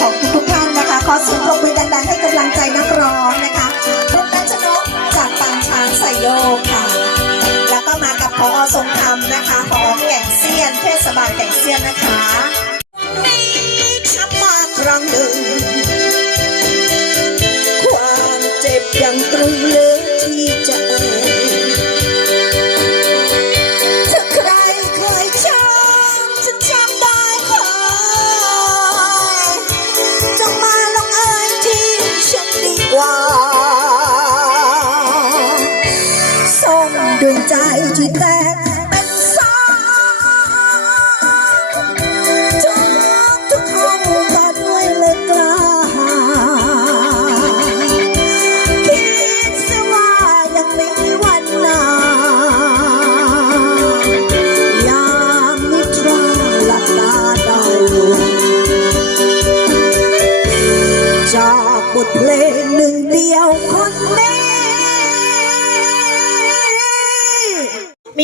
ของทุกๆท่านนะคะ ขอเสียงปรบมือดังๆให้กำลังใจนักร้องนะคะรุ่นรัชนกจากปางช้างไซโยกค่ะ แล้วก็มากับพอทรงธรรมนะคะพอแก่งเซียน เทศบาลแก่งเซียนนะคะนี้ทำมาครั้งหนึ่ง ความเจ็บยัง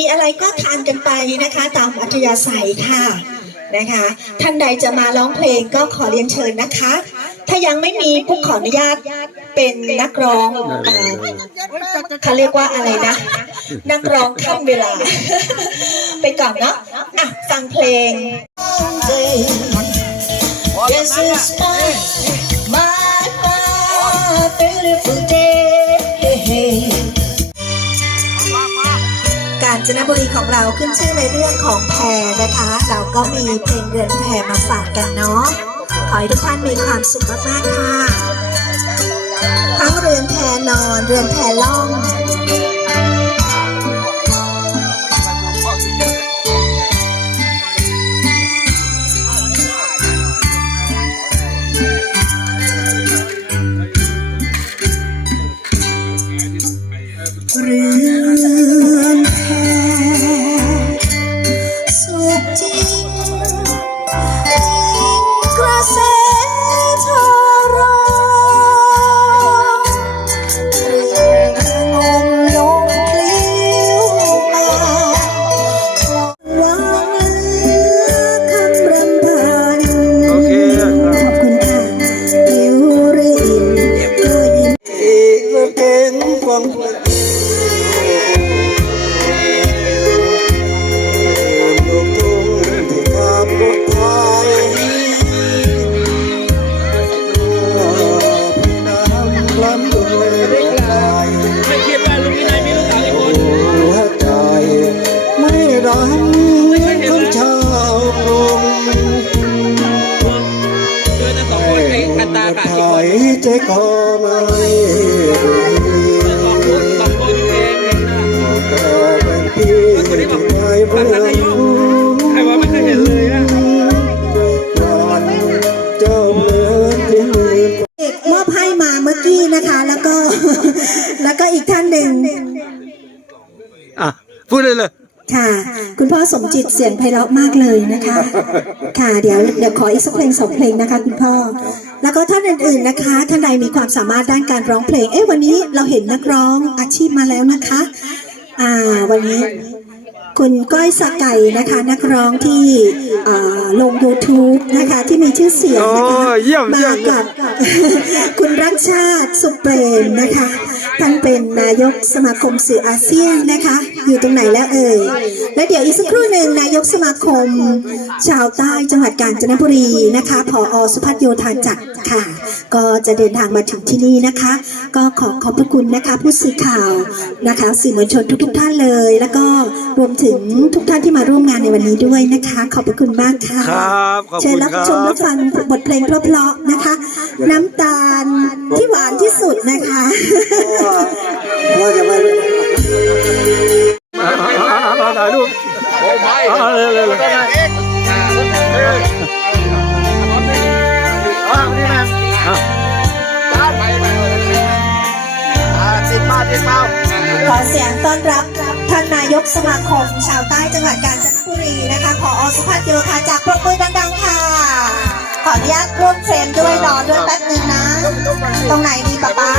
มีอะไรก็ทานกันไปนะคะ ตามอัธยาศัยค่ะนะคะ ท่านใดจะมาร้องเพลงก็ขอเรียนเชิญนะคะ ถ้ายังไม่มีผู้ขออนุญาตเป็นนักร้องเอ่อเขาเรียกว่าอะไรนะ นักร้องขั้นเวลา ไปก่อนเนาะอะฟังเพลง This is my my my beautiful day กาญจนบุรีของเราขึ้นชื่อในเรื่องของแพรนะคะ เราก็มีเพลงเรือนแพรมาฝากกันเนาะขอให้ทุกท่านมีความสุขมากๆค่ะ ทั้งเรือนแพรนอน เรือนแพรล่องเรือ งฟังเพลงลูกทุ่งที่ขับรถไทยพี่น้ำล้ำด้วยรถไฟไม่คิดว่าลุงวินัยมีลูกสาวอีกคนหัวใจไม่ดังของชาวกรุงเจอแต่สองคนไอ้อัตตาขาดไทอีกคนใจก็ไม่ อีกท่านหนึ่งอะพูดเลยเลยค่ะ คุณพ่อสมจิตเสียงไพเราะมากเลยนะคะ ค่ะเดี๋ยวเดี๋ยวขออีกสักเพลงสองเพลงนะคะ คุณพ่อ แล้วก็ท่านอื่นๆนะคะท่านใดมีความสามารถด้านการร้องเพลง เอ๊ะวันนี้เราเห็นนักร้องอาชีพมาแล้วนะคะ อ่า วันนี้ คุณก้อยสกไก่นะคะ นักร้องที่อ่าลง YouTube นะคะที่มีชื่อเสียงนะคะโอ้เยี่ยมเยี่มายมกับคุณรักชาติสุเปรมนะคะท่านเป็นนายกสมาคมสื่ออาเซียนนะคะ อยู่ตรงไหนแล้วเอ่ยและเดี๋ยวอีกสักครู่หนึ่งนายกสมาคม ชาวใต้จังหวัดกาญจนบุรีนะคะผอสุพัฒโยธาจักร ค่ะ ก็จะเดินทางมาถึงที่นี่นะคะ ก็ขอขอบพระคุณนะคะผู้สื่อข่าวนะคะ สื่อมวลชนทุกๆท่านเลย แล้วก็รวมถึงทุกท่านที่มาร่วมงานในวันนี้ด้วยนะคะ ขอบพระคุณมากค่ะครับขอบคุณเชิญรับครับชมรับฟังบทเพลงเพราะๆนะคะ น้ำตาลที่หวานที่สุดนะคะ ว่าจะไปถ่ายรูปโอ้ไม่เลยเลยเลยอ่ กสมาคม ชาวใต้จังหวัดกาญจนบุรีนะคะขออสุภัทโยธาจากปรบมือดังๆค่ะ ขออนุญาตร่วมเฟรมด้วยรอด้วยแป๊บนึงนะ ตรงไหนดีป๊าป๊า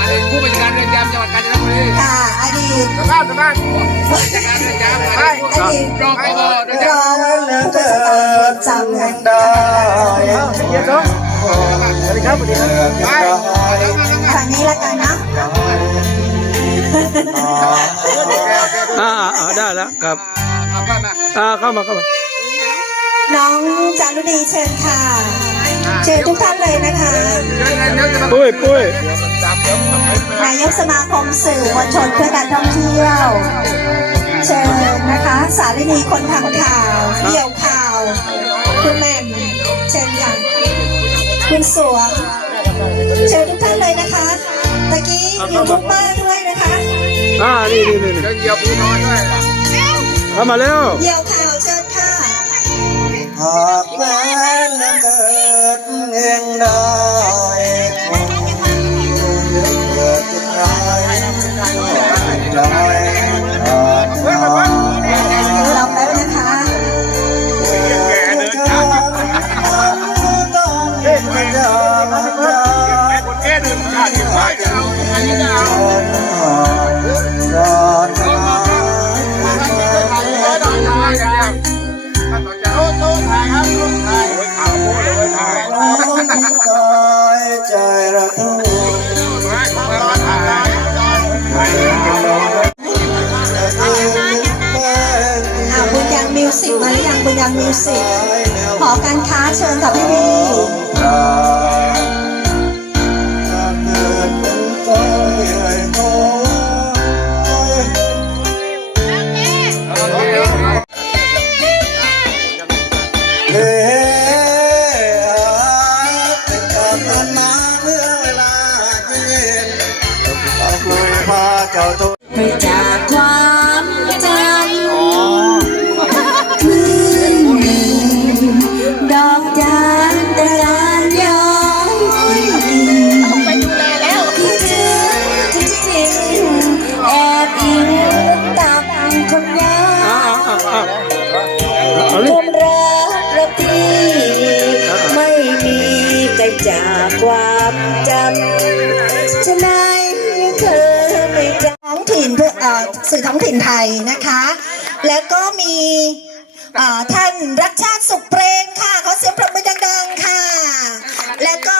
อดีตผู้บัญชาการเรือนจำจังหวัดกาญจนบุรีค่ะอดีตบ้านบ้านผู้บัญชาการเรือนจำไปอดีตรองผบเรือนรจำองผู้จัดการเรือนจำได้เดี๋ยวสองสวัสดีครับสวัสดีครับไปฝั่งนี้ละกันเนาะ อ่าอ่าได้แล้วครับเอาไปมาอ่าเข้ามาเข้ามาน้องจารุณีเชิญค่ะ เชิญทุกท่านเลยนะคะเดี๋ยวเดี๋ยวจะมาปุ้ยปุ้ยนายกสมาคมสื่อมวลชนเพื่อการท่องเที่ยว เชิญนะคะ สารินีคนทำข่าวเดี่ยวข่าว คุณแหม่มเชิญค่ะ คุณสวง เชิญทุกท่านเลยนะคะ ตะกี้ยูทูบเบอร์ด้วยนะคะอ่านี่นี่นี่เดี๋ยวเหยียบผู้นอนด้วยเข้ามาแล้วเดี่ยวข่าวเชิญค่ะหากแม้นเกิดเองได้ค ยังมิวสิกมาหรือยังบุญยังมิวสิกหอการค้าเชิญค่ะพี่พี่เกิดเป็นต้ ท้องถิ่นสื่อท้องถิ่นไทยนะคะ แล้วก็มีท่านรักชาติสุขเปรมค่ะเขาเสียงปรบมือดังๆค่ะ แล้วก็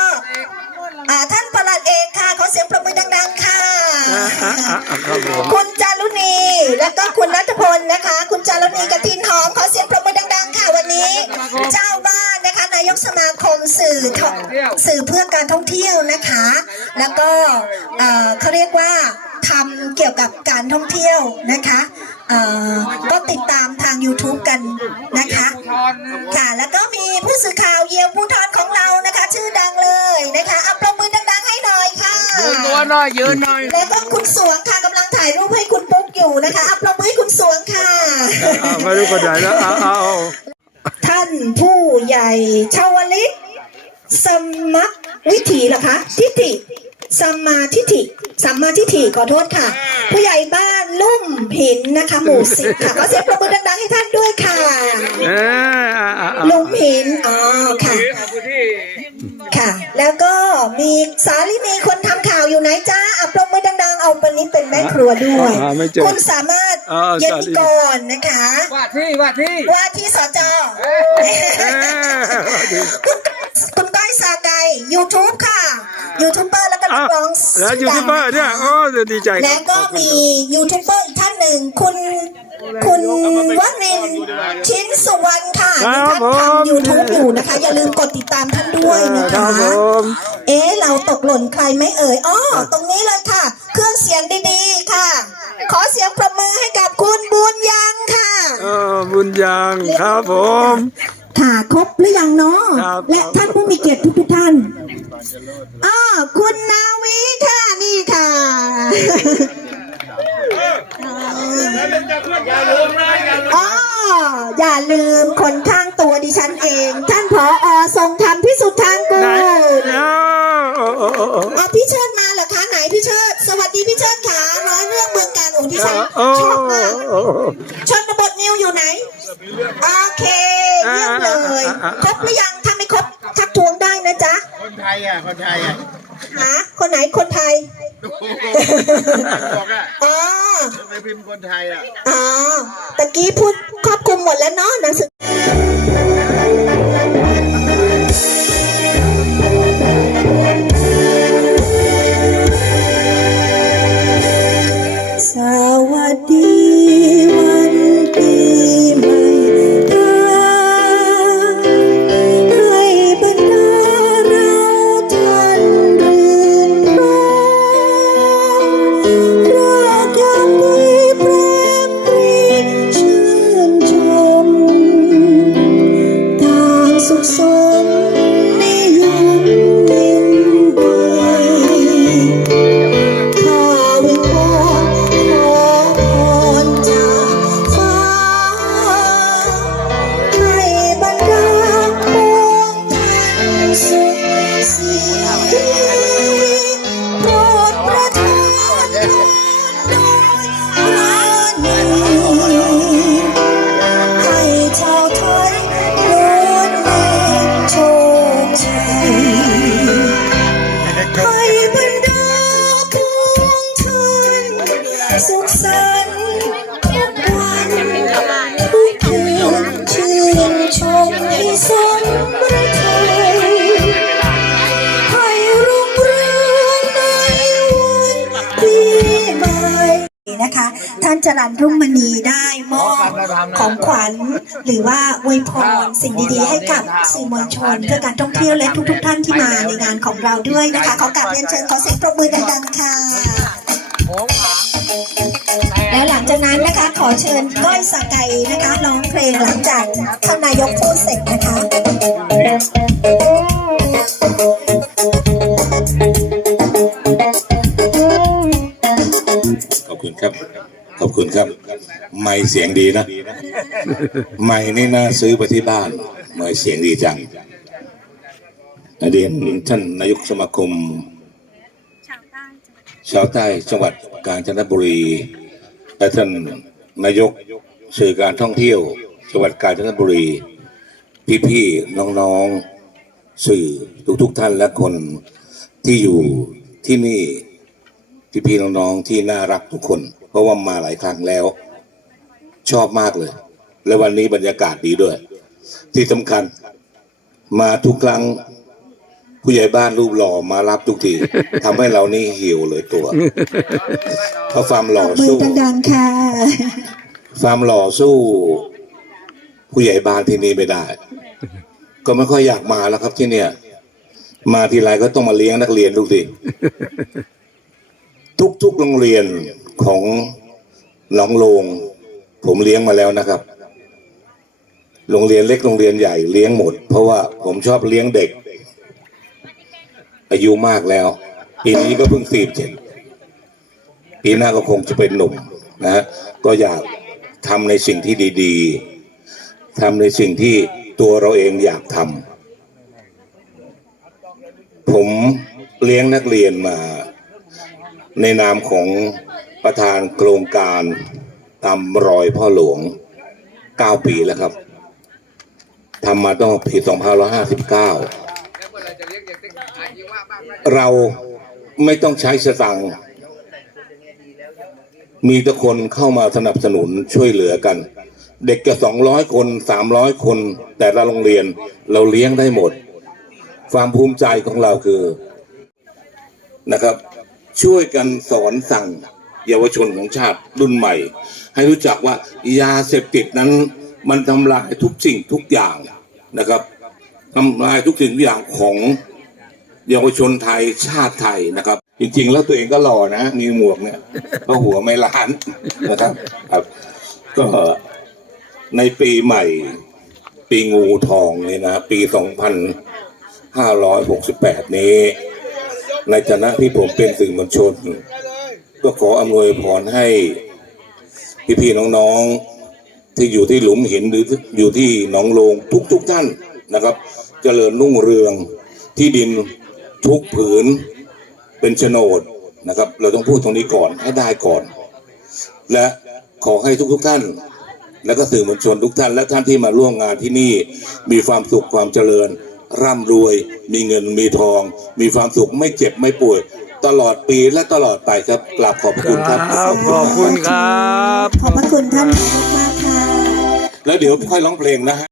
อ่าท่านประหลัดเอกค่ะขอเสียงปรบมือดังๆค่ะอ่าอ่าอ่าอ่าครับผมคุณจารุณีแล้วก็คุณนัทพลนะคะ คุณจารุณีกระทินหอมขอเสียงปรบมือดังๆ ค่ะวันนี้ เจ้าบ้านนะคะนายกสมาคมสื่อท่องสื่อเพื่อการท่องเที่ยวนะคะ แล้วก็เอ่อเขาเรียกว่า ทำเกี่ยวกับการท่องเที่ยวนะคะเอ่อก็ติดตามทาง YouTube กันนะคะทอนค่ะแล้วก็มีผู้สื่อข่าวเยียวผู้ทอนของเรานะคะ ชื่อดังเลยนะคะเอาปรบมือดังๆให้หน่อยค่ะยืนตัวหน่อยยืนหน่อยแล้วก็คุณสวงค่ะกำลังถ่ายรูปให้คุณปุ๊กอยู่นะคะอัปรบมือให้คุณสวงค่ะอ่าไม่รู้คนใหญ่แล้วเอาเอาเอาท่านผู้ใหญ่ชาวลิตสมัครวิถีเหรอคะทิฏฐิสัมมาทิฏฐิ สัมมาทิฏฐิขอโทษค่ะ ผู้ใหญ่บ้านลุ่มหินนะคะ หมู่สิบค่ะขอเสียงปรบมือดังๆให้ท่านด้วยค่ะเอออ่าอ่าอ่าลุ่มหินอ๋อค่ะเอาพื้นที่ค่ะ แล้วก็มีสาลินีคนทำข่าวอยู่ไหนจ้าอัปรบมือดังๆ เอาวันนี้เป็นแม่ครัวด้วย อ่าไม่เจอคุณสามารถอ่าเย็นสาลินินีกรนะคะ ว่าที่ว่าที่ ว่าที่สจเออคุณคุณก้อยสากาย YouTube ค่ะ ยูทูบเบอร์แล้วก็นัอะกร้องแล้วยูทูบเบอร์เนี่ยโอ้ดีใจครับและก็มียูทูบเบอร์อีกท่านหนึ่งคุณคุณวัฒนินทร์ชิ้นสุวรรณค่ะที่ท่านทำยูทูบอยู่นะคะ อย่าลืมกดติดตามท่านด้วยนะครัคะบผมเอ๊ะเราตกหล่นใครไหม่เอ่ยอ้อตรงนี้เลยค่ะ เครื่องเสียงดีๆค่ะ ขอเสียงประมือให้กับคุณบุญยังค่ะเออบุญยังครับผมค่ะครบหรือยังเนาะครับและท่านผู้มีเกียรติทุกๆท่าน อ้อคุณนาวีค่ะ นี่ค่ะอย่าลืมนะอย่าลืมอ๋ออย่าลืมคนข้างตัวดิฉันเอง ท่านผออทรงธรรมพิสุทธิ์ทางกูไหนลโอ้โอ้โอ้โอ้อ๋อพี่เชิดมาเหรอคะไหนพี่เชิด สวัสดีพี่เชิดค่ะร้อยเรื่องเมืองการโอ้ดิฉันโอ้ชอบมากโอ้โอ้ชนบทนิวอยู่ไหน โอเค เยี่ยมเลยอ่าอ่าอ่าครบหรือยังถ้าไม่คร ยอะคนไทยอะหาคนไหนคนไทยบอกอะอ๋อในพิมพ์คนไทยอะอ๋อตะกี้พูดครอบคลุมหมดแล้วเนาะหนังสือ ท่านจรันรุ่งมณีได้มอบของขวัญ หรือว่าอวยพรสิ่งดีๆให้กับสื่อมวลชน เพื่อการท่องเที่ยวและทุก ๆ ท่านที่มาในงานของเราด้วยนะคะขอกราบเรียนเชิญขอเสียงปรบมือดังๆค่ะแล้วหลังจากนั้นนะคะขอเชิญก้อยสกไก่นะคะร้องเพลงหลังจากท่านนายกพูดเสร็จนะคะ ไม่เสียงดีนะ ไม่นี่น่าซื้อไปที่บ้านไม่เสียงดีจังเรียนท่านนายกสมาคม ชาวใต้จังหวัดกาญจนบุรีและท่านนายกสื่อการท่องเที่ยว จังหวัดกาญจนบุรี พี่ๆน้องๆสื่อทุกๆท่านและคนที่อยู่ที่นี่พี่พี่ๆน้องๆที่น่ารักทุกคน เพราะว่ามาหลายครั้งแล้ว ชอบมากเลย และวันนี้บรรยากาศดีด้วย ที่สำคัญมาทุกครั้ง ผู้ใหญ่บ้านรูปหล่อมารับทุกทีทำให้เรานี่หิวเลยตัวเพราะความหล่อมือสู้ดังๆค่ะความหล่อสู้ ผู้ใหญ่บ้านที่นี่ไม่ได้ ก็ไม่ค่อยอยากมาแล้วครับที่เนี่ย มาทีไรก็ต้องมาเลี้ยงนักเรียนทุกทีทุกๆโรงเรียนของหนองโลง ผมเลี้ยงมาแล้วนะครับ โรงเรียนเล็กโรงเรียนใหญ่เลี้ยงหมด เพราะว่าผมชอบเลี้ยงเด็ก อายุมากแล้ว ปีนี้ก็เพิ่งสี่เจ็ดปีหน้าก็คงจะเป็นหนุ่มนะฮะก็อยากทำในสิ่งที่ดีๆทำในสิ่งที่ตัวเราเองอยากทำผมเลี้ยงนักเรียนมา ในนามของประธานโครงการ ตามรอยพ่อหลวง9ปีแล้วครับทำมาต้องปี2559 เราไม่ต้องใช้สตังค์มีแต่คนเข้ามาสนับสนุนช่วยเหลือกัน เด็กจะสองร้อยคนสามร้อยคน แต่ละโรงเรียนเราเลี้ยงได้หมด ความภูมิใจของเราคือนะครับ ช่วยกันสอนสั่ง เยาวชนของชาติรุ่นใหม่ ให้รู้จักว่ายาเสพติดนั้นมันทำลายทุกสิ่งทุกอย่างนะครับทำลายทุกสิ่งทุกอย่างของเยาวชนไทยชาติไทยนะครับ จริง ๆ แล้วตัวเองก็หล่อนะ มีหมวกเนี่ยก็หัวไม่ล้านนะครับครับ ก็ในปีใหม่ ปีงูทองนี่นะปีสองพันห้าร้อยหกสิบแปดนี้ ในฐานะที่ผมเป็นสื่อมวลชน ก็ขออำนวยพรให้พี่ๆน้องๆ ที่อยู่ที่หลุมหินหรืออยู่ที่หนองโลงทุกๆท่านนะครับ เจริญรุ่งเรืองที่ดินทุกผืนเป็นโฉนดนะครับ เราต้องพูดตรงนี้ก่อนให้ได้ก่อน และขอให้ทุกๆท่าน และก็สื่อมวลชนทุกท่าน และท่านที่มาร่วมงานที่นี่มีความสุขความเจริญ ร่ำรวย มีเงินมีทอง มีความสุขไม่เจ็บไม่ป่วย ตลอดปีและตลอดไปครับกราบขอบพระคุณครับ ครับขอบคุณครับ ขอบพระคุณท่านมากๆค่ะ แล้วเดี๋ยวค่อยร้องเพลงนะฮะ